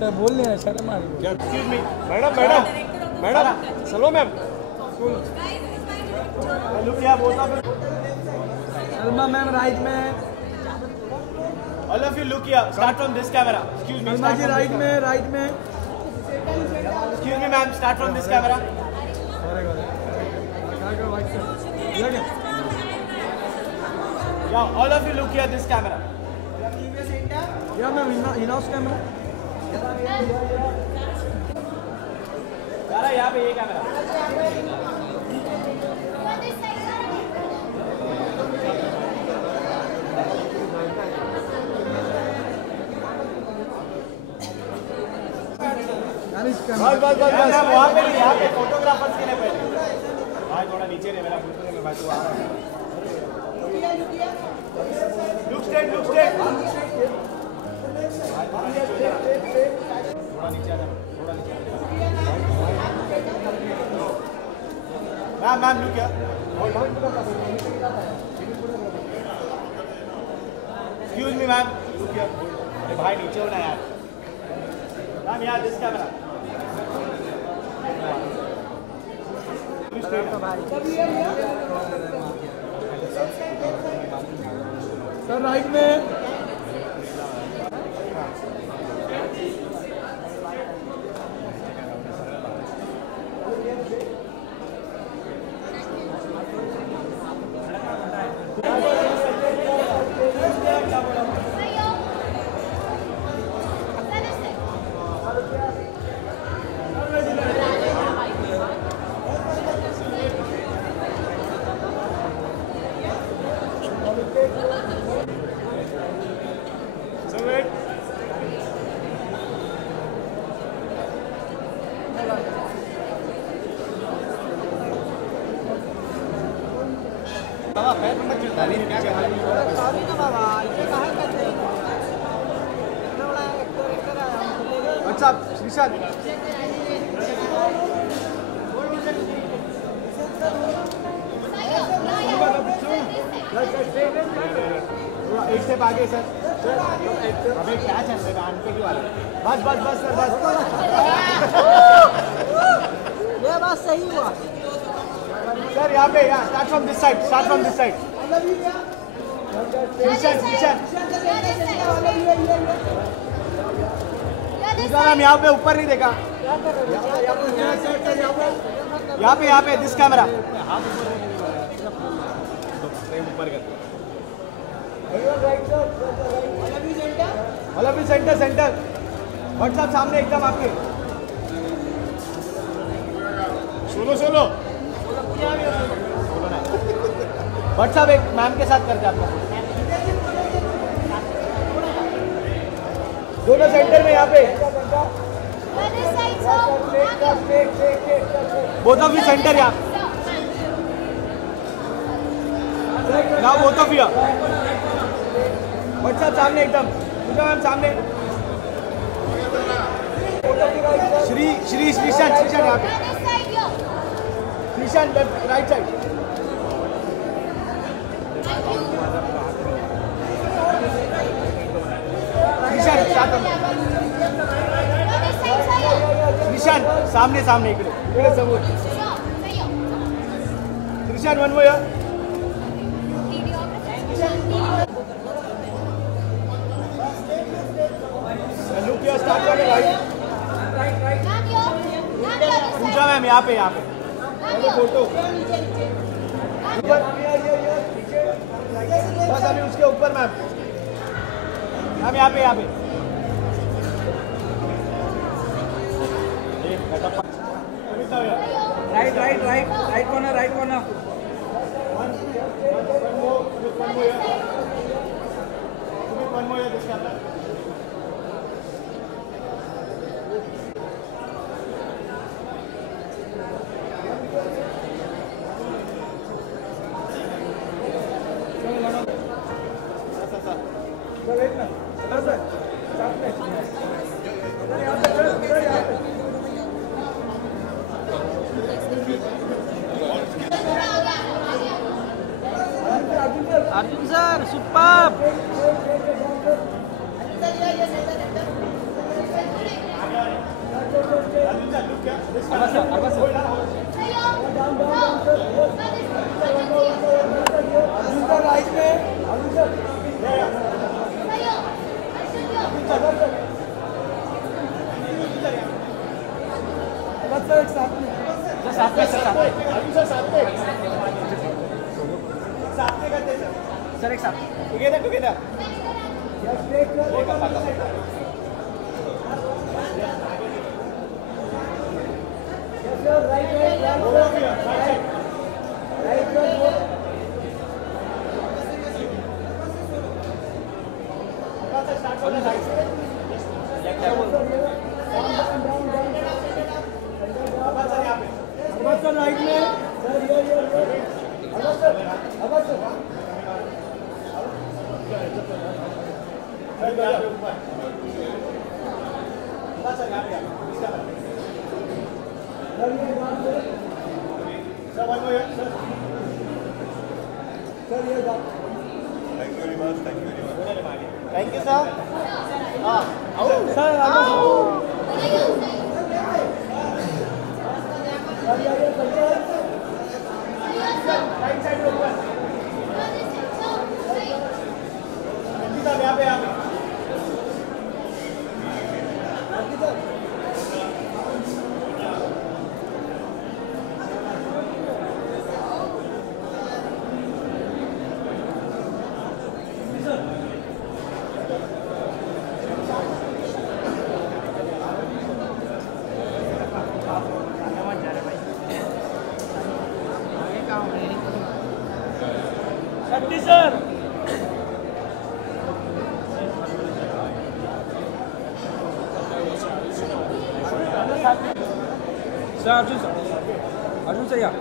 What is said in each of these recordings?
Sir बोल रहे हैं शर्म आ रही है। एक्सक्यूज मी मैडम चलो मैम लुक क्या बोलता सलमा मैम राइट में। All of you look here start from this camera. Excuse me Salma ji right में excuse me ma'am start from this camera. या all of you look here this camera. या ma'am in house camera यार यहाँ पे ये camera बस वहाँ पे नहीं, यहाँ पे फोटोग्राफर्स के लिए पहले भाई थोड़ा नीचे रहे मेरा फोटो में भाई तू आ रहा है। लुक स्ट्रेट थोड़ा नीचे आ जा थोड़ा नीचे मैम लुक क्या एक्सक्यूज मी मैम लुक क्या अरे भाई नीचे होना यार मैम यार दिस कैमरा सर राइट में अच्छा श्रीशांत एक स्टेप आगे सर अबे क्या चल रहा है आंटे की वाले बस सर बस ये बात सही हुआ सर यहाँ पे start from this side ma'am यहाँ पे ऊपर नहीं देखा यहाँ पे दिस कैमरा ऊपर सेंटर व्हाट्सएप सामने एकदम आपके सोलो व्हाट्सएप एक मैम के साथ करते आपको दोनों सेंटर में यहाँ पे बोथ ऑफ यू सेंटर यहाँ ना बोथ ऑफ यू व्हाट्सएप सामने एकदम पूजा मैम सामने श्रीशांत यहाँ पे श्रीशांत राइट साइड श्रीशांत सामने इकडे समोर Sreesanth one more look your start करके राइट पूजा मैम यहाँ पे फोटो बस अभी उसके ऊपर मैम यहाँ पे right corner one more this camera Arjun sir, superb. Arbaaz sir. Arjun sir right में. Arjun sir. Arbaaz sir एक साथ में. साथ में सर, साथ में. अभी सर साथ में करते सर एक साथ. Together Yes, break sir. Yes sir, right. Right sir. Arbaaz sir right में. Sir here. Arbaaz sir. Thank you, sir. Sir, Right side open. यहाँ पे sir. Sir, Arjun sir, yeah.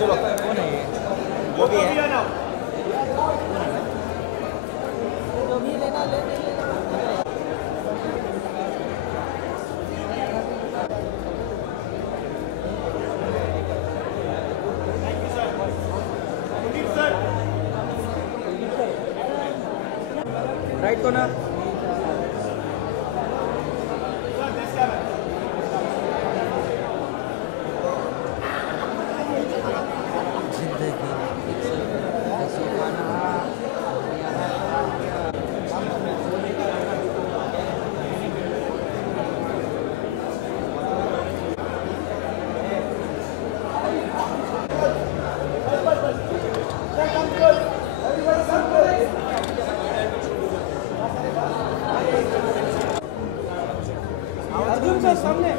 चलो वो भी है राइट को ना. अर्जुन सर सामने.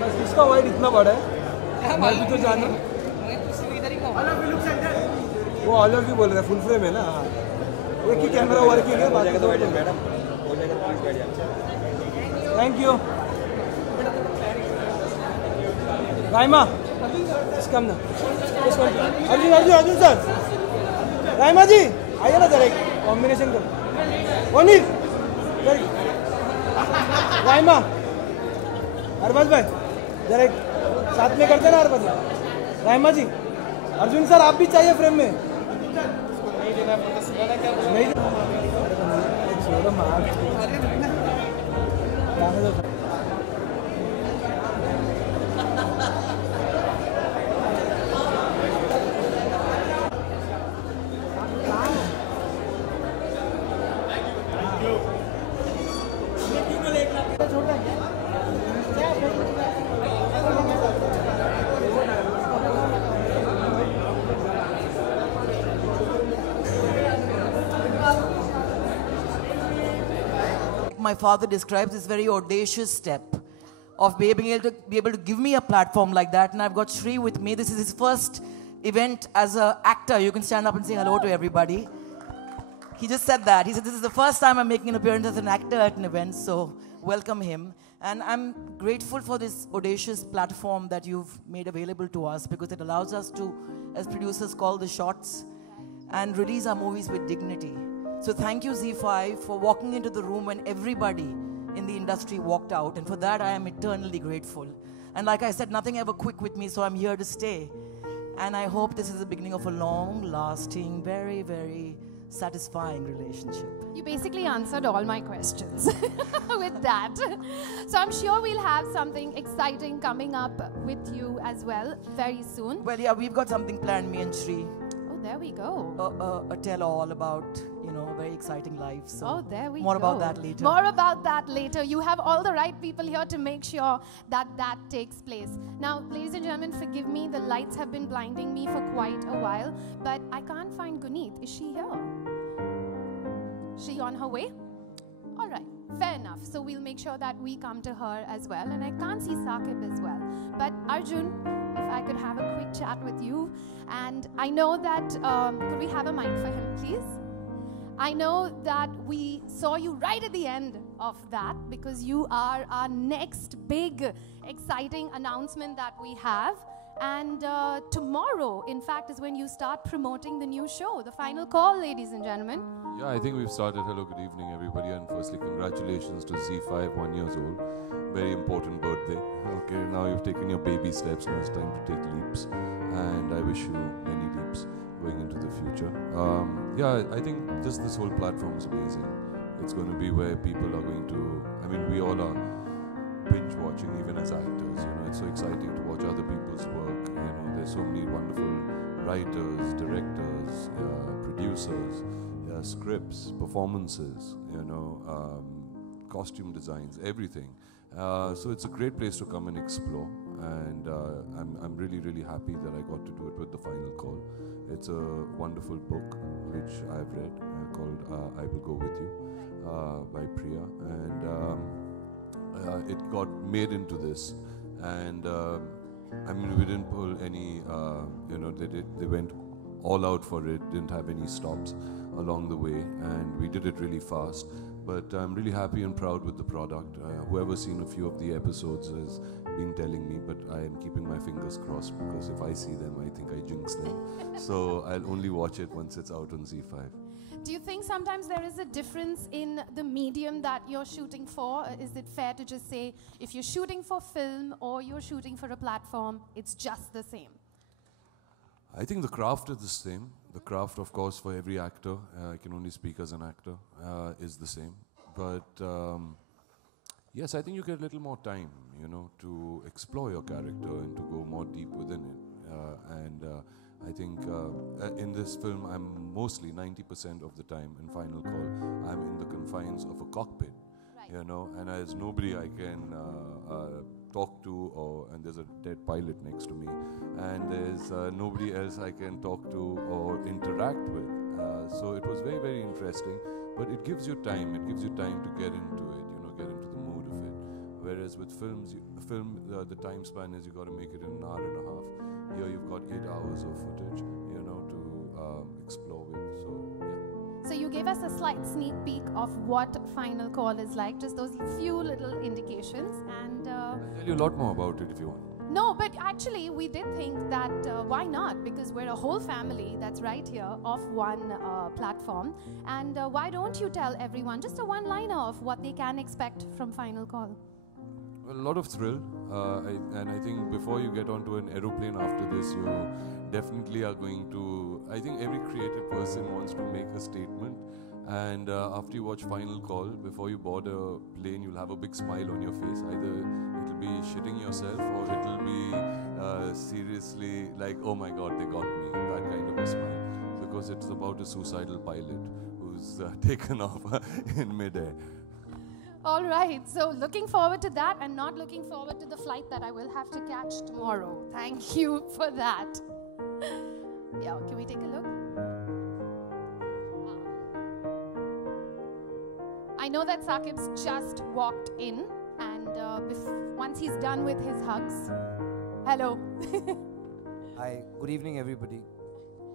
बस इसका वाइड इतना बड़ा है. मैं भी तो जाना. वो ऑल ऑफ यू बोल रहा है, फुल फ्रेम है ना. वो एक ही कैमरा वर्किंग है. बाकी तो मैडम हो जाएगा, प्लीज बैठ जाइए. Thank you. राइमा इसका ना. अर्जुन सर. राइमा जी आइए ना जरा, एक कॉम्बिनेशन करो. ओनिल राइमा अरबाज भाई जरा एक साथ में करते ना. अरबाज भाई राइमा जी. अर्जुन सर आप भी चाहिए फ्रेम में. नहीं छोड़ो मार. My father describes this very audacious step of being able to give me a platform like that, and I've got Sri with me. This is his first event as an actor. You can stand up and say hello to everybody. He just said that. He said, this is the first time I'm making an appearance as an actor at an event, so welcome him. And I'm grateful for this audacious platform that you've made available to us because it allows us to, as producers, call the shots and release our movies with dignity. So thank you, ZEE5, for walking into the room when everybody in the industry walked out. And for that, I am eternally grateful. And like I said, nothing ever quick with me, so I'm here to stay. And I hope this is the beginning of a long-lasting, very, very satisfying relationship. You basically answered all my questions with that. So I'm sure we'll have something exciting coming up with you as well very soon. Well, yeah, we've got something planned, me and Sri. Oh, there we go. A tell-all about, you know, a very exciting life. So oh, there we more go. about that later. More about that later. You have all the right people here to make sure that that takes place. Now, ladies and gentlemen, forgive me. The lights have been blinding me for quite a while, but I can't find Guneet. Is she here? She on her way? All right, fair enough. So we'll make sure that we come to her as well. And I can't see Saqib as well. But Arjun, if I could have a quick chat with you. And I know that, could we have a mic for him, please? I know that we saw you right at the end of that because you are our next big, exciting announcement that we have. And tomorrow, in fact, is when you start promoting the new show, The Final Call, ladies and gentlemen. Yeah, I think we've started. Hello, good evening, everybody. And firstly, congratulations to ZEE5, 1 year old. Very important birthday. Okay, now you've taken your baby steps. Now it's time to take leaps. And I wish you many leaps going into the future. Yeah, I think just this whole platform is amazing. It's going to be where people are going to, I mean, we all are binge watching even as actors. You know, it's so exciting to watch other people's work. You know, there's so many wonderful writers, directors, producers, scripts, performances, you know, costume designs, everything. So it's a great place to come and explore. And I'm really, really happy that I got to do it with The Final Call. It's a wonderful book which I've read called I Will Go With You by Priya. And it got made into this. And I mean, we didn't pull any, you know, they went all out for it, didn't have any stops along the way, and we did it really fast. But I'm really happy and proud with the product. Whoever's seen a few of the episodes has been telling me, but I am keeping my fingers crossed because if I see them, I think I jinx them. So I'll only watch it once it's out on ZEE5. Do you think sometimes there is a difference in the medium that you're shooting for? Is it fair to just say if you're shooting for film or you're shooting for a platform, it's just the same? I think the craft is the same. The craft, of course, for every actor, I can only speak as an actor, is the same. But yes, I think you get a little more time, you know, to explore your character and to go more deep within it. I think in this film, I'm mostly 90% of the time in Final Call, I'm in the confines of a cockpit, right. You know, and there's nobody I can talk to, and there's a dead pilot next to me, and there's nobody else I can talk to or interact with. So it was very, very interesting, but it gives you time. It gives you time to get into it, you know, get into the mood of it. Whereas with films, the time span is you got to make it in an hour and a half. Here you've got 8 hours of footage, you know, to explore with. So yeah. So you gave us a slight sneak peek of what Final Call is like, just those few little indications, and I'll tell you a lot more about it if you want. No, but actually we did think that why not? Because we're a whole family that's right here of one platform, and why don't you tell everyone just a one-liner of what they can expect from Final Call? Well, a lot of thrill, and I think before you get onto an aeroplane after this, you definitely are going to, I think every creative person wants to make a statement, and after you watch Final Call, before you board a plane, you'll have a big smile on your face. Either it'll be shitting yourself, or it'll be seriously like, oh my God, they got me, that kind of a smile, because it's about a suicidal pilot who's taken off in midair. All right, so looking forward to that and not looking forward to the flight that I will have to catch tomorrow. Thank you for that. Yeah, can we take a look? I know that Saqib's just walked in, and once he's done with his hugs, hello. Hi, good evening everybody.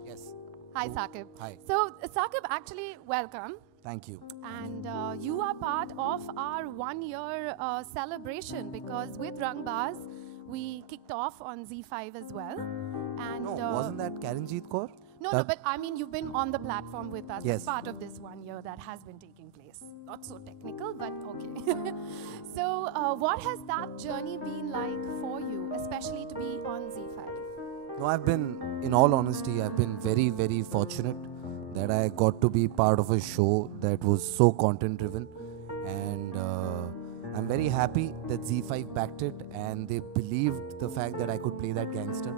Yes, Hi, Saqib. Hi. So, Saqib, actually, welcome. Thank you. And you are part of our 1-year celebration because with Arbaaz, we kicked off on ZEE5 as well. And No, wasn't that Karanjeet Kaur? No, but I mean, you've been on the platform with us Yes. as part of this 1 year that has been taking place. Not so technical, but okay. So, what has that journey been like for you, especially to be on ZEE5? No, in all honesty, I've been very, very fortunate that I got to be part of a show that was so content driven. And I'm very happy that ZEE5 backed it and they believed the fact that I could play that gangster.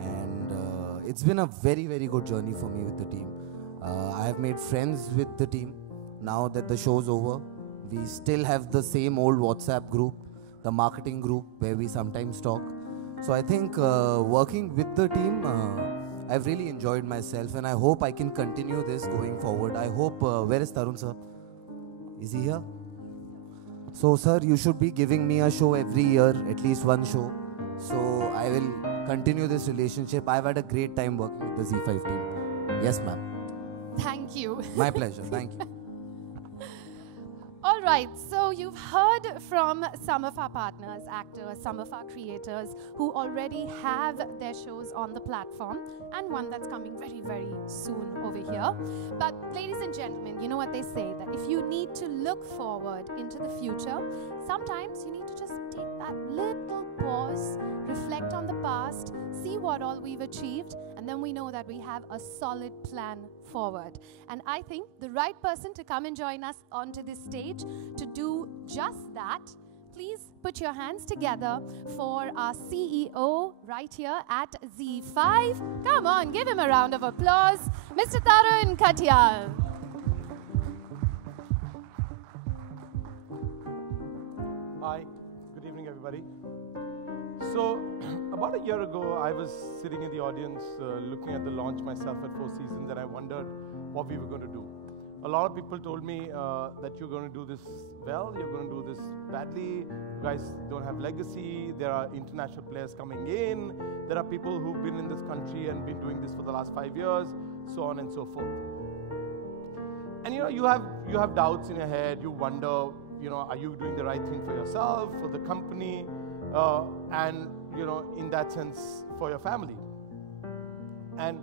And it's been a very, very good journey for me with the team. I have made friends with the team. Now that the show's over, we still have the same old WhatsApp group, the marketing group where we sometimes talk. So I think working with the team, I've really enjoyed myself and I hope I can continue this going forward. I hope, where is Tarun sir? Is he here? So sir, you should be giving me a show every year, at least one show. So I will continue this relationship. I've had a great time working with the ZEE5 team. Yes ma'am. Thank you. My pleasure, thank you. All right, so you've heard from some of our partners, actors, some of our creators who already have their shows on the platform and one that's coming very, very soon over here. But ladies and gentlemen, you know what they say, that if you need to look forward into the future, sometimes you need to just take that little pause, reflect on the past, see what all we've achieved, and then we know that we have a solid plan forward. And I think the right person to come and join us onto this stage to do just that, please put your hands together for our CEO right here at ZEE5. Come on, give him a round of applause, Mr. Tarun Katyal. Hi, good evening everybody. So, about a year ago, I was sitting in the audience looking at the launch myself at Four Seasons and I wondered what we were going to do. A lot of people told me that you're going to do this well, you're going to do this badly, you guys don't have legacy, there are international players coming in, there are people who've been in this country and been doing this for the last 5 years, so on and so forth. And you know, you have doubts in your head, you wonder, you know, are you doing the right thing for yourself, for the company, and, you know, in that sense, for your family. And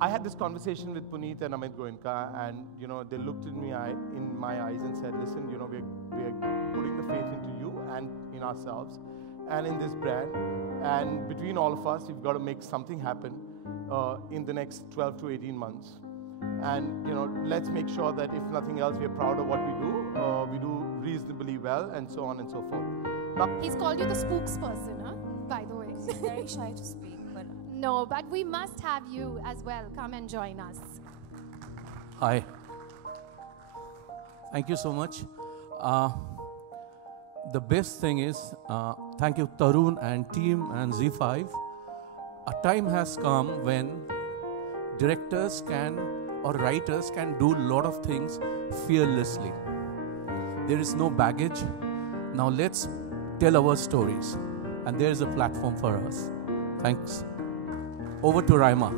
I had this conversation with Puneet and Amit Goenka, and, you know, they looked in my eyes and said, listen, you know, we're putting the faith into you and in ourselves and in this brand. And between all of us, we've got to make something happen in the next 12 to 18 months. And, you know, let's make sure that if nothing else, we're proud of what we do reasonably well, and so on and so forth. Now, He's called you the spokesperson, huh? By the way. He's very shy to speak, but No, but we must have you as well. Come and join us. Hi. Thank you so much. The best thing is, thank you Tarun and team and ZEE5. A time has come when directors can or writers can do a lot of things fearlessly. There is no baggage. Now let's tell our stories. And there is a platform for us. Thanks. Over to Raima.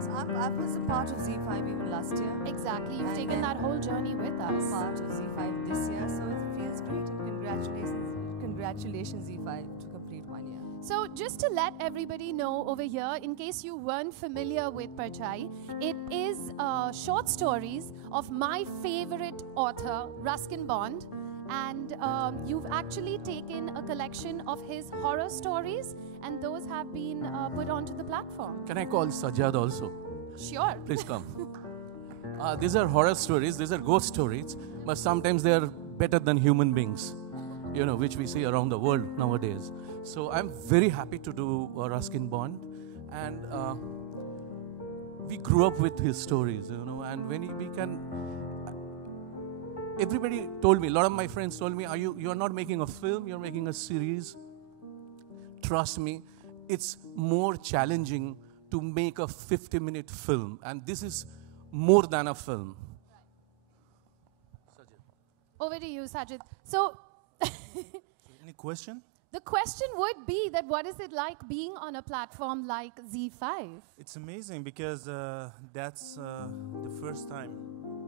so I was a part of ZEE5 even last year. Exactly. You've And taken then that whole journey with I'm us. part of ZEE5 this year, so it feels great. And congratulations ZEE5 to complete 1 year. So just to let everybody know over here, in case you weren't familiar with Parchai, it is short stories of my favorite author, Ruskin Bond. And you've actually taken a collection of his horror stories, and those have been put onto the platform. Can I call Sajjad also? Sure. Please come. These are horror stories, these are ghost stories, but sometimes they are better than human beings, you know, which we see around the world nowadays. So I'm very happy to do Ruskin Bond, and we grew up with his stories, you know, and when we can, everybody told me, a lot of my friends told me, you are not making a film, you're making a series. Trust me, it's more challenging to make a 50-minute film, and this is more than a film. Over to you, Sajid. So, Any question? The question would be that what is it like being on a platform like ZEE5? It's amazing because that's the first time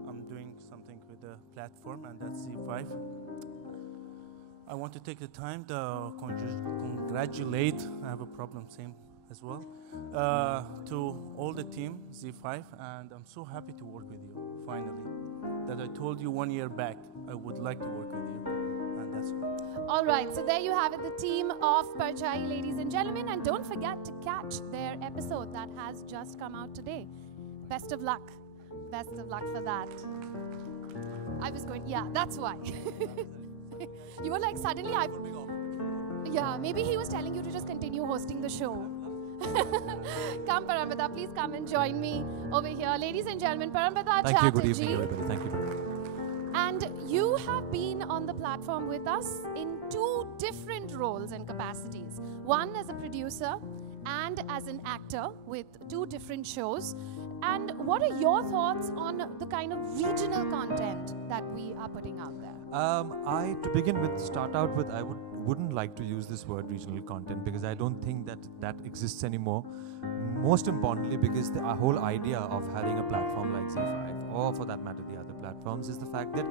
I'm doing something with the platform, and that's ZEE5. I want to take the time to congratulate, I have a problem saying as well, to all the team, ZEE5, and I'm so happy to work with you, finally. That I told you 1 year back, I would like to work with you, and that's all. All right, so there you have it, the team of Parchai, ladies and gentlemen, and don't forget to catch their episode that has just come out today. Best of luck. Best of luck for that. I was going, yeah, that's why. You were like, suddenly yeah, maybe he was telling you to just continue hosting the show. Come, Paramita, please come and join me over here. Ladies and gentlemen, Paramita Chatterjee. Thank you, good evening, everybody. Thank you. And you have been on the platform with us in 2 different roles and capacities. One as a producer and as an actor with 2 different shows. And what are your thoughts on the kind of regional content that we are putting out there? To begin with, start out with, I wouldn't like to use this word regional content because I don't think that exists anymore. Most importantly, because our whole idea of having a platform like ZEE5, or for that matter the other platforms, is the fact that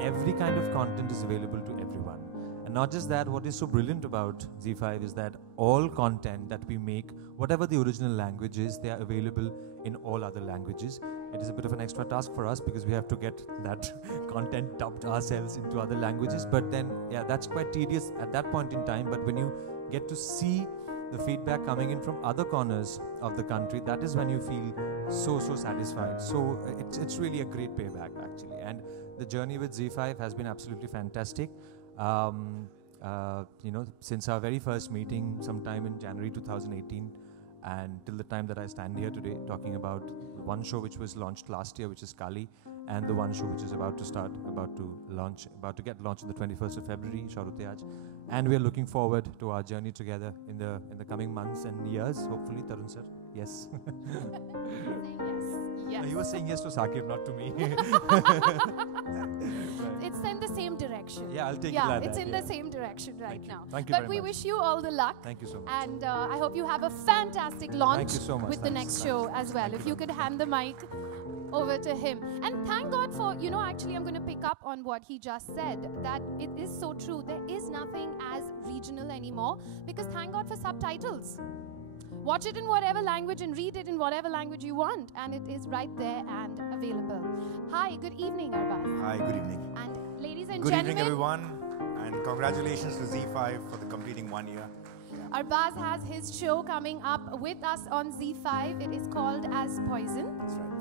every kind of content is available to everyone. And not just that, what is so brilliant about ZEE5 is that all content that we make, whatever the original language is, they are available in all other languages. It is a bit of an extra task for us because we have to get that content dubbed ourselves into other languages. But then, yeah, that's quite tedious at that point in time. But when you get to see the feedback coming in from other corners of the country, that is when you feel so satisfied. So it's really a great payback, actually. And the journey with ZEE5 has been absolutely fantastic. You know, since our very first meeting sometime in January 2018 and till the time that I stand here today talking about one show which was launched last year, which is Kali, and the one show which is about to get launched on the 21st of February, Shaurutyaj. And we are looking forward to our journey together in the coming months and years, hopefully. Tarun sir, yes. Yes. He was saying yes to Sakib, not to me. It's in the same direction. Yeah, I'll take it yeah, like it's that, in yeah. the same direction right now. Thank you but very we much. wish you all the luck. Thank you so much. And I hope you have a fantastic launch Thank you so much. with the Thanks. next show as well. If you could hand the mic over to him. And thank God for, you know, actually I'm going to pick up on what he just said, that it is so true. There is nothing as regional anymore because thank God for subtitles. Watch it in whatever language and read it in whatever language you want, and it is right there and available. Hi, good evening, Arbaaz. Hi, good evening. And ladies and Good gentlemen, evening, everyone, and congratulations to ZEE5 for the completing 1 year. Arbaaz has his show coming up with us on ZEE5. It is called As Poison. That's right.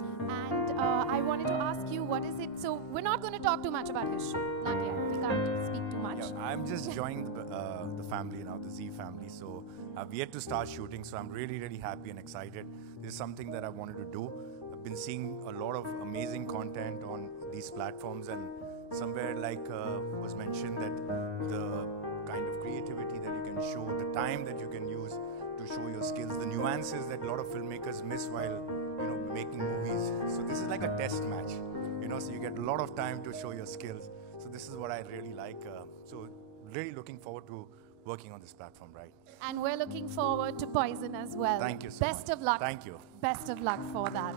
And I wanted to ask you, what is it? So we're not going to talk too much about his show. Not yet. We can't speak too much. Yeah, I'm just joining the family now, the Z family. So I've yet to start shooting. So I'm really, really happy and excited. This is something that I wanted to do. I've been seeing a lot of amazing content on these platforms, and somewhere like was mentioned that the kind of creativity that you can show, the time that you can use to show your skills, the nuances that a lot of filmmakers miss while making movies. So this is like a test match, so you get a lot of time to show your skills. So this is what I really like. So really looking forward to working on this platform, right? And we're looking forward to Poison as well. Thank you so Best much. of luck. Thank you. Best of luck for that.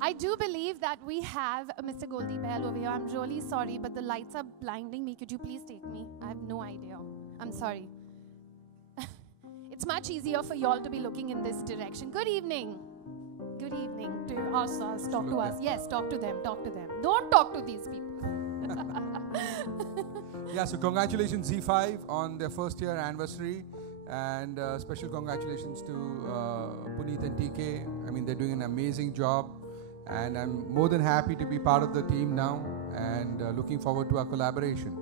I do believe that we have Mr. Goldie Bell over here. I'm really sorry, but the lights are blinding me. Could you please take me? I have no idea. I'm sorry. It's much easier for y'all to be looking in this direction. Good evening. Good evening to us. Talk to us. Yes, talk to them. Talk to them. Don't talk to these people. Yeah, so congratulations ZEE5 on their first year anniversary, and special congratulations to Puneet and TK. I mean, they're doing an amazing job, and I'm more than happy to be part of the team now, and looking forward to our collaboration.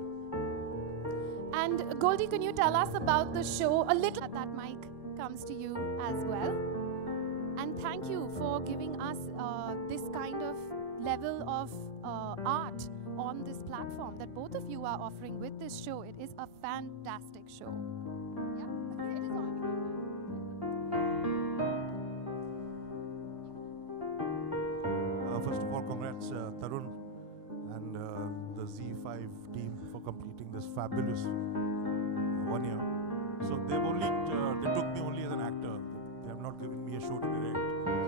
And Goldie, can you tell us about the show a little? That mic comes to you as well. And thank you for giving us this kind of level of art on this platform that both of you are offering with this show. It is a fantastic show. Yeah, it is on. First of all, congrats Tarun and the ZEE5 team for completing this fabulous 1 year. So they took me only as an actor. They have not given me a show to direct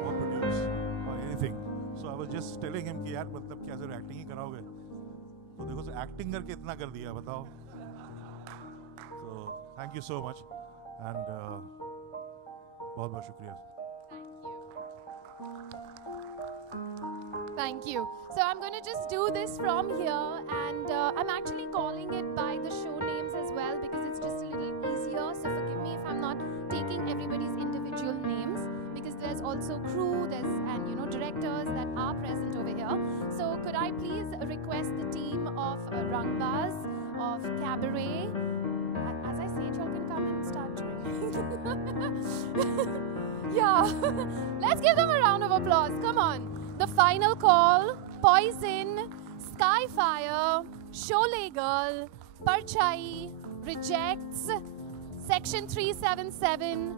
or produce or anything. So I was just telling him कि यार मतलब क्या सिर्फ acting ही कराओगे? तो देखो so acting करके इतना कर दिया बताओ. So thank you so much and बहुत बहुत शुक्रिया. Thank you. So I'm going to just do this from here, and I'm actually calling it by the show names as well because it's just a little easier. So forgive me if I'm not taking everybody's individual names because there's also crew, and directors that are present over here. So could I please request the team of Arbaaz, of Cabaret? As I say it, y'all can come and start joining. Yeah, let's give them a round of applause. Come on. The Final Call, Poison, Skyfire, Sholay Girl, Parchai, Rejects, Section 377.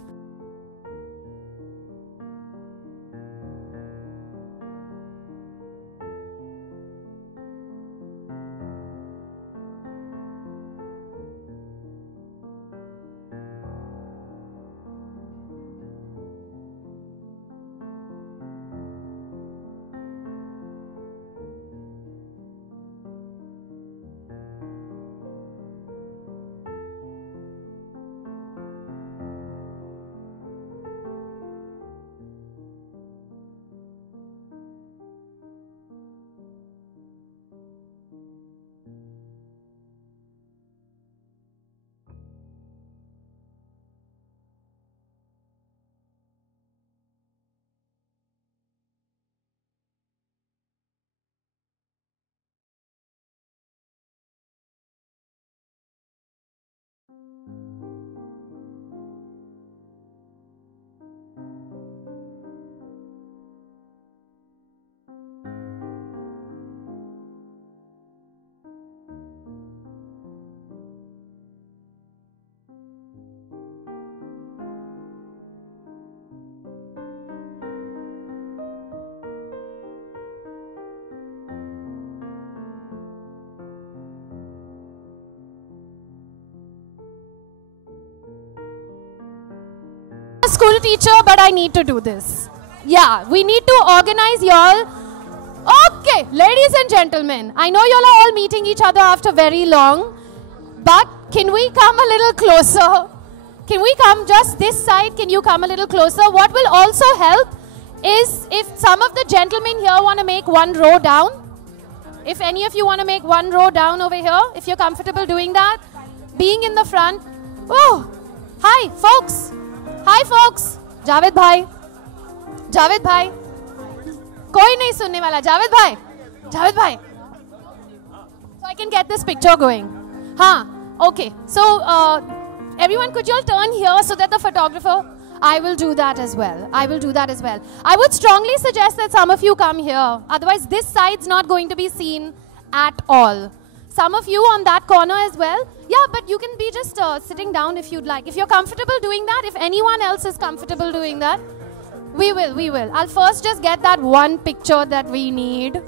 School teacher, but I need to do this. Yeah, we need to organize y'all. Okay, ladies and gentlemen, I know y'all are all meeting each other after very long, but can we come a little closer? Can we come just this side? Can you come a little closer? What will also help is if some of the gentlemen here want to make one row down. If any of you want to make one row down over here, if you're comfortable doing that, being in the front. Oh, hi, folks. Hi folks, Javed bhai, koi nahi sunne wala, Javed bhai. So I can get this picture going. Okay. So everyone, could you all turn here so that the photographer? I will do that as well. I would strongly suggest that some of you come here. Otherwise, this side's not going to be seen at all. Some of you on that corner as well. Yeah, but you can be just sitting down if you'd like. If you're comfortable doing that, if anyone else is comfortable doing that, we will. I'll first just get that one picture that we need.